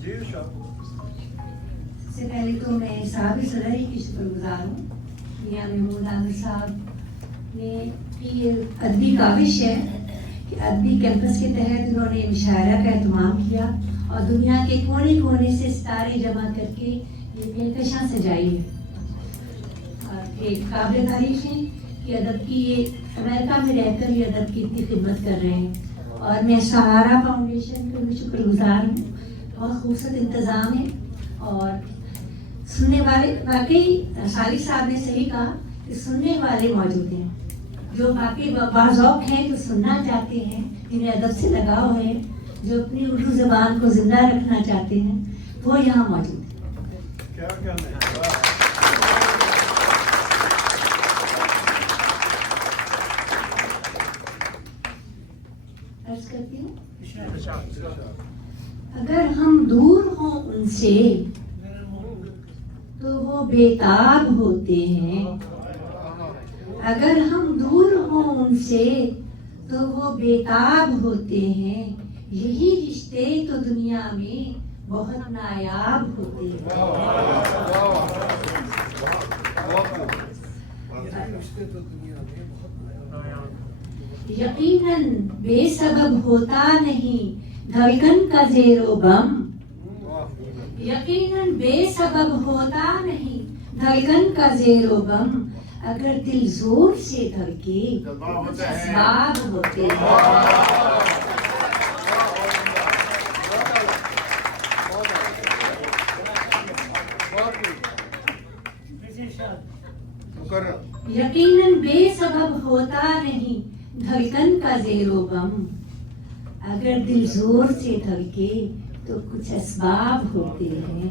जी शाह। सबसे पहले तो मैं साहब सदरी की शुक्रगुजार हूँ। मियां महमूद आमिर साहब ने ये अदबी काविश है कि अदबी कैंपस के तहत उन्होंने मुशायरा का एहतमाम किया और दुनिया के कोने कोने से सितारे जमा करके ये मेलकशां सजाई है। और ये काबिल तारीफ है कि अदब की ये अमेरिका में रहकर ये अदब की इतनी खिदमत कर रहे हैं और मैं सहारा फाउंडेशन के भी शुक्रगुजार हूँ। बहुत खूबसूरत इंतज़ाम है और सुनने वाले, वाकई साली साहब ने सही कहा कि सुनने वाले मौजूद हैं जो वाकई बाज़ौक़ हैं, जो सुनना चाहते हैं, जिन्हें अदब से लगाव है, जो अपनी उर्दू ज़बान को जिंदा रखना चाहते हैं, वो यहाँ मौजूद है। क्या कहना है? अर्ज़ करती हूँ, अगर हम दूर हों उनसे तो वो बेताब होते हैं। अगर हम दूर हों उनसे तो वो बेताब होते हैं। यही रिश्ते तो दुनिया में बहुत नायाब होते हैं। यकीनन बेसबब होता नहीं धड़कन का ज़ेरो बम। यकीनन बेसबब होता नहीं धड़कन का ज़ेरो बम। अगर दिल जोर से धड़के कुछ असबाब होते हैं। यकीनन बेसबब होता नहीं धड़कन का ज़ेरो बम। अगर दिल जोर से धड़के तो कुछ असबाब होते हैं।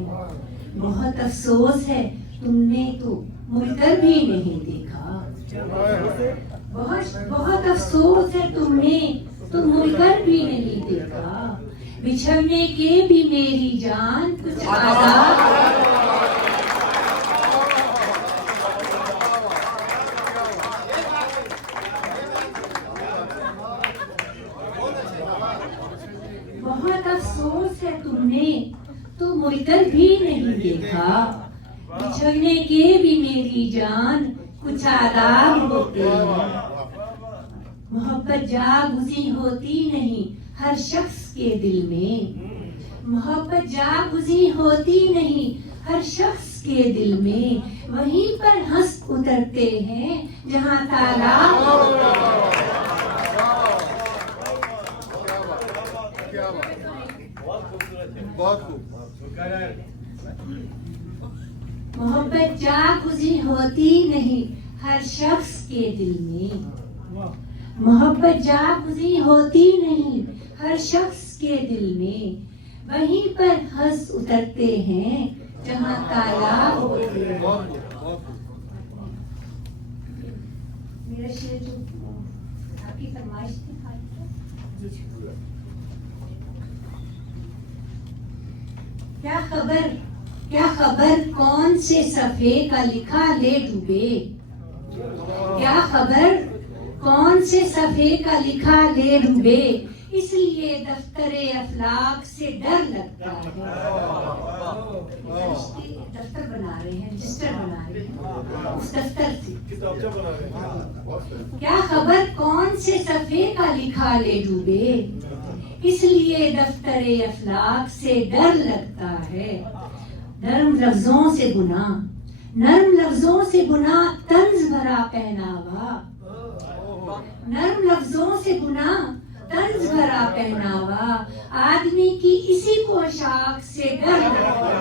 बहुत अफसोस है तुमने तो मुड़कर भी नहीं देखा। बहुत अफसोस है तुमने तो मुड़कर भी नहीं देखा। बिछड़ने के भी मेरी जान कुछ आजाद। बहुत अफसोस है तुमने तो मुड़कर भी नहीं देखा। बिछड़ने के भी मेरी जान कुछ आदाब होते हैं। मोहब्बत जागुज़ी होती नहीं हर शख्स के दिल में। मोहब्बत जागुज़ी होती नहीं हर शख्स के दिल में। वहीं पर हंस उतरते हैं जहाँ तालाब होते हैं। बहुत खूब। मोहब्बत जागुज़ी होती नहीं हर शख्स के दिल में। मोहब्बत जागुज़ी होती नहीं हर शख्स के दिल में। वहीं पर हंस उतरते हैं जहाँ तालाब होते हैं। मेरा शेर जो आपकी फरमाइश थी क्या खबर कौन से सफ़े का लिखा ले डूबे। क्या खबर कौन से सफ़े का लिखा ले डूबे। इसलिए दफ्तरे अफलाक से डर लगता है। दफ्तर बना रहे हैं, रजिस्टर बना रहे हैं उस दफ्तर से। क्या खबर कौन से सफ़े का लिखा ले डूबे। इसलिए दफ्तरे अफलाक से डर लगता है। नर्म लफ्जों से बुना, नर्म लफ्जों से बुना तंज भरा पहनावा। नर्म लफ्जों से बुना तंज भरा पहनावा। आदमी की इसी पोशाक से डर लगता है।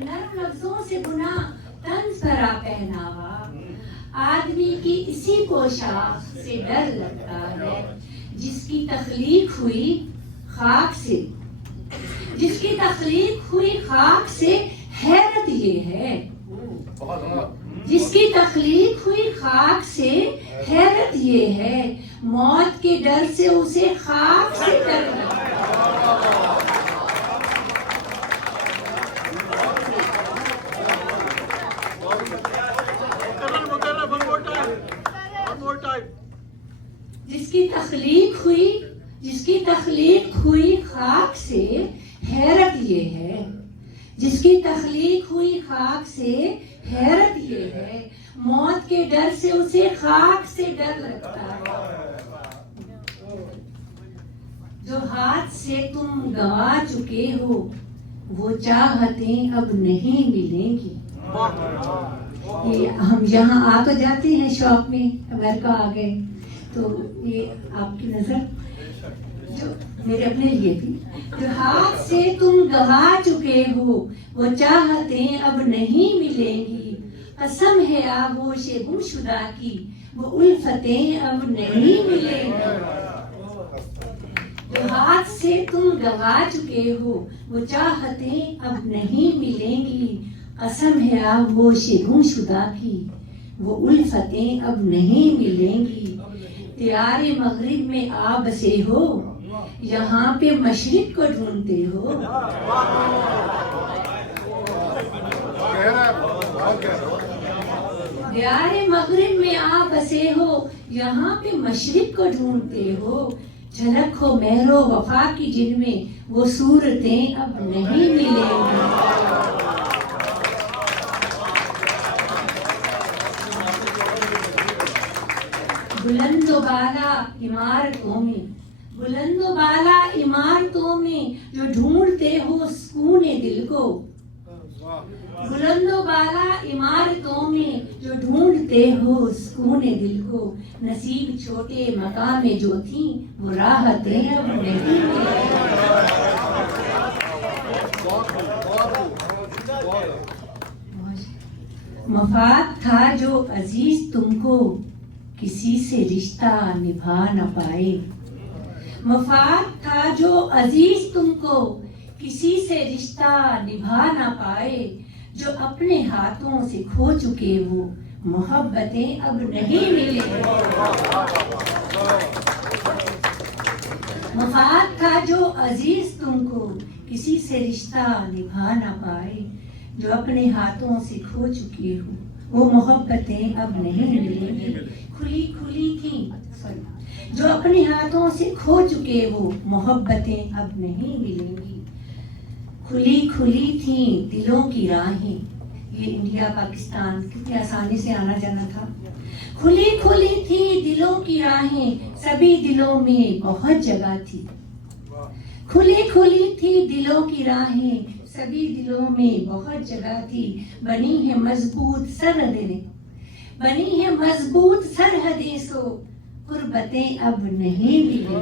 नर्म लफ्जों से बुना तंज भरा पहनावा। आदमी की इसी पोशाक से डर लगता है। जिसकी तख्लीक हुई खाक से, जिसकी तख्लीक हुई खाक से हैरत ये है। जिसकी तख्लीक हुई खाक से हैरत ये है। मौत के डर से उसे खाक से डर लगता है। जिसकी तख्लीक हुई खाक से, हैरत ये है, जिसकी तख्लीक हुई खाक से, हैरत ये है, मौत के डर से उसे खाक से डर लगता है। जो हाथ से तुम गवा चुके हो वो चाहतें अब नहीं मिलेंगी। ये हम यहाँ आ तो जाते हैं शौक में, अमेरिका आ गए तो ये आपकी नजर जो मेरे अपने लिए थी। जो हाथ से तुम गवा चुके हो वो चाहतें अब नहीं मिलेंगी, कसम है आगोश गुमशुदा की वो उल्फतें अब नहीं मिलेंगी। जो हाथ से तुम गवा चुके हो वो चाहतें अब नहीं मिलेंगी, कसम है आगोश गुमशुदा की वो उल्फतें अब नहीं मिलेंगी। त्यारे मगरिब में आ बसे हो, यहाँ पे मशरिक को ढूंढते हो। त्यारे मगरिब में आ बसे हो, यहाँ पे मशरिक को ढूंढते हो। झलक हो महरो वफा की जिनमें वो सूरतें अब नहीं मिलेंगी। बुलंदो बाला इमारतों में जो ढूंढते हो सुकूने दिल को। बुलंदो बाला इमारतों में जो ढूंढते हो सुकूने दिल को। नसीब छोटे मकान में जो थी वो राहतें अब नहीं मफाद था जो अजीज तुमको किसी से रिश्ता निभा न पाए। मफाद था जो अजीज तुमको किसी से रिश्ता निभा न पाए। जो अपने हाथों से खो चुके वो मोहब्बतें अब नहीं मिलेंगी। मफाद था जो अजीज तुमको किसी से रिश्ता निभा न पाए। जो अपने हाथों से खो चुके हो वो मोहब्बतें अब नहीं मिलेंगी। खुली थी जो अपने हाथों से खो चुके वो मोहब्बतें अब नहीं मिलेंगी। खुली थी दिलों की राहें। ये इंडिया पाकिस्तान कितनी आसानी से आना जाना था। खुली थी दिलों की राहें, सभी दिलों में बहुत जगह थी। खुली थी दिलों की राहें, सभी दिलों में बहुत जगह थी। बनी है मजबूत सरहदें सो कुर्बतें अब नहीं मिलेंगी।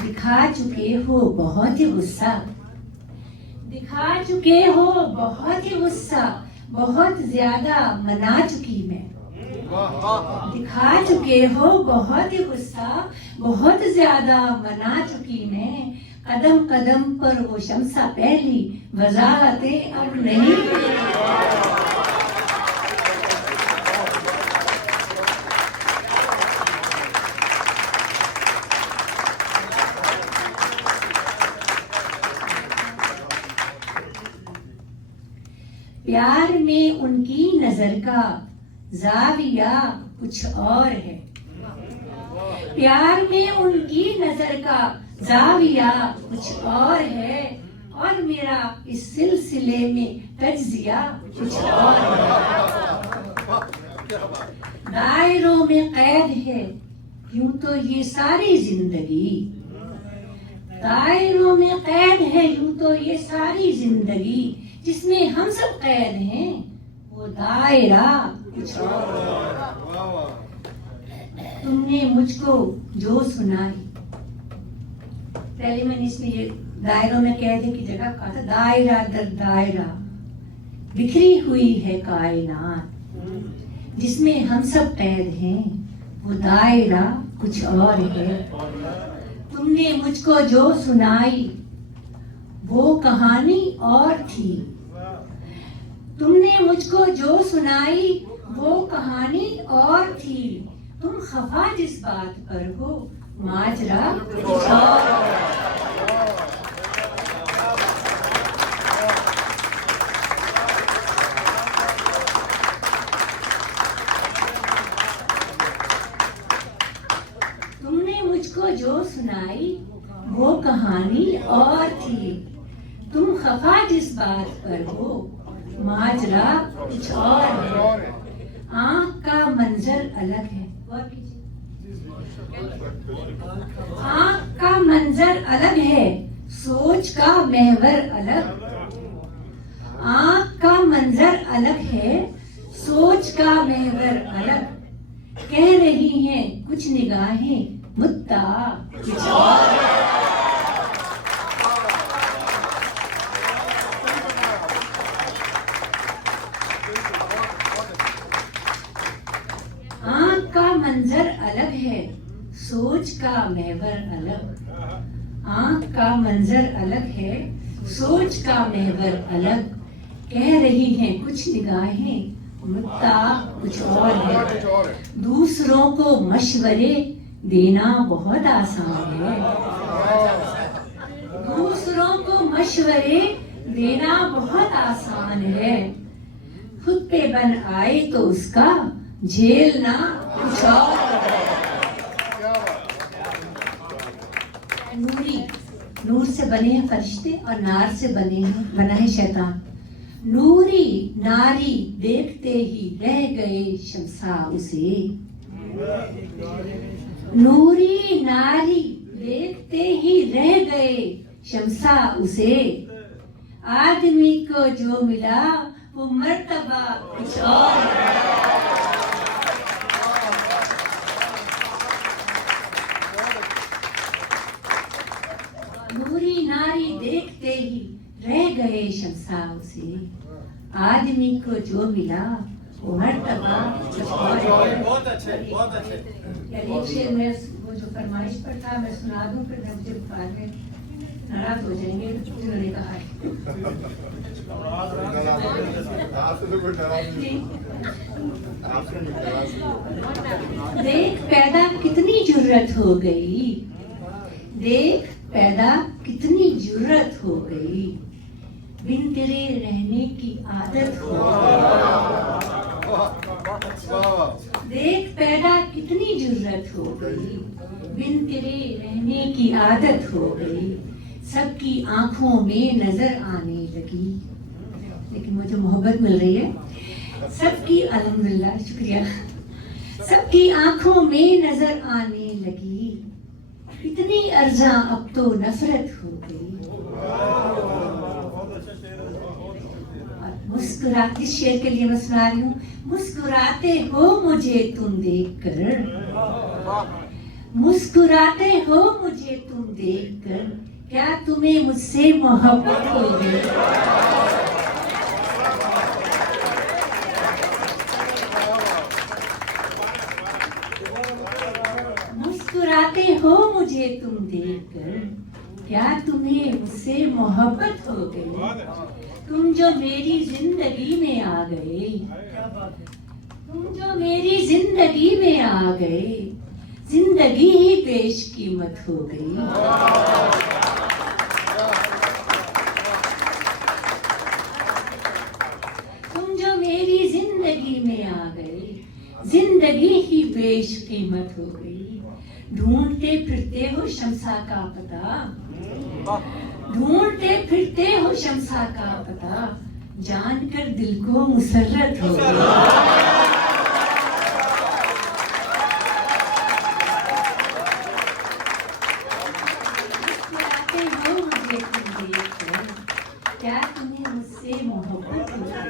दिखा चुके हो बहुत ही गुस्सा, बहुत ज्यादा मना चुकी मैं। दिखा चुके हो बहुत ही गुस्सा, बहुत ज्यादा मना चुकी मैं। कदम कदम पर वो शम्सा पहली वजाहतें अब नहीं प्यार में उनकी नजर का जाविया कुछ और है। प्यार में उनकी नजर का जाविया कुछ और है, और मेरा इस सिलसिले में तज्जिया कुछ और है। दायरों में कैद है यूं तो ये सारी जिंदगी। दायरों में कैद है यूं तो ये सारी जिंदगी। जिसमें हम सब कैद हैं वो दायरा कुछ और। तुमने मुझको जो सुनाई, पहले मैंने इसमें ये दायरों में कैद है की जगह कहा था। दायरा दर दायरा बिखरी हुई है कायनात। जिसमें हम सब कैद हैं वो दायरा कुछ और है। तुमने मुझको जो सुनाई वो कहानी और थी। तुमने मुझको जो सुनाई वो कहानी और थी। तुम खफा जिस बात पर हो माजरा कुछ और। खफा जिस बात पर हो, माजरा कुछ और है। आँख का मंजर अलग है। आँख का मंजर अलग है, सोच का महवर अलग। आँख का मंजर अलग है, सोच का महवर अलग। कह रही हैं कुछ निगाहें, मुद्दा कुछ और। आँख का मंजर अलग है, सोच का महवर अलग। आँख का मंजर अलग है, सोच का महवर अलग। कह रही हैं कुछ निगाहें, मुद्दा कुछ और है। दूसरों को मशवरे देना बहुत आसान है। दूसरों को मशवरे देना बहुत आसान है। खुद पे बन आए तो उसका झेलना कुछ और है। नूरी, नूर से बने हैं फरिश्ते और नार से बना है शैतान। नूरी नारी देखते ही रह गए शमसा उसे। नूरी नारी देखते ही रह गए शमसा उसे। आदमी को जो मिला वो मर्तबा कुछ और है। नूरी नारी देखते ही रह गए शमसा उसे। आदमी को जो मिला वो मर्तबा कुछ और है। बहुत अच्छे, बहुत अच्छे। एक शेर में वो जो फरमाइश पर था मैं सुना दूं, फिर मुझे बाद में नाराज हो जाएंगे जिन्होंने कहा है। देख पैदा कितनी जुर्रत हो गई, देख पैदा कितनी जुर्रत हो गई। बिन तेरे रहने की आदत हो गई। देख पैदा कितनी जुर्रत हो गई, बिन तेरे रहने की आदत हो गई। सबकी आंखों में नजर आने लगी, लेकिन मुझे मोहब्बत मिल रही है। सबकी अल्हम्दुलिल्लाह, शुक्रिया। सबकी आंखों में नजर आने लगी। इतनी अर्जा अब तो नफरत हो गई। मुस्कुराते, इस शेर के लिए मैं सुना रही हूँ। मुस्कुराते हो मुझे तुम देखकर, मुस्कुराते हो मुझे तुम देखकर, क्या तुम्हें मुझसे मोहब्बत हो गई? मुस्कुराते हो मुझे तुम देखकर, क्या तुम्हें मुझसे मोहब्बत हो गई? तुम जो मेरी जिंदगी में आ गए, तुम जो मेरी जिंदगी में आ गए, जिंदगी ही बेशकीमत हो गई। तुम जो मेरी जिंदगी में आ गए, जिंदगी ही बेशकीमत हो गई। ढूंढते फिरते हो शमसा का पता, ढूंढते फिरते हो शमसा का पता, जानकर दिल को मुसर्रत हो गई। मुस्कुराते हो मुझे तुम देखकर, क्या तुम्हें मुझसे मोहब्बत हो गई?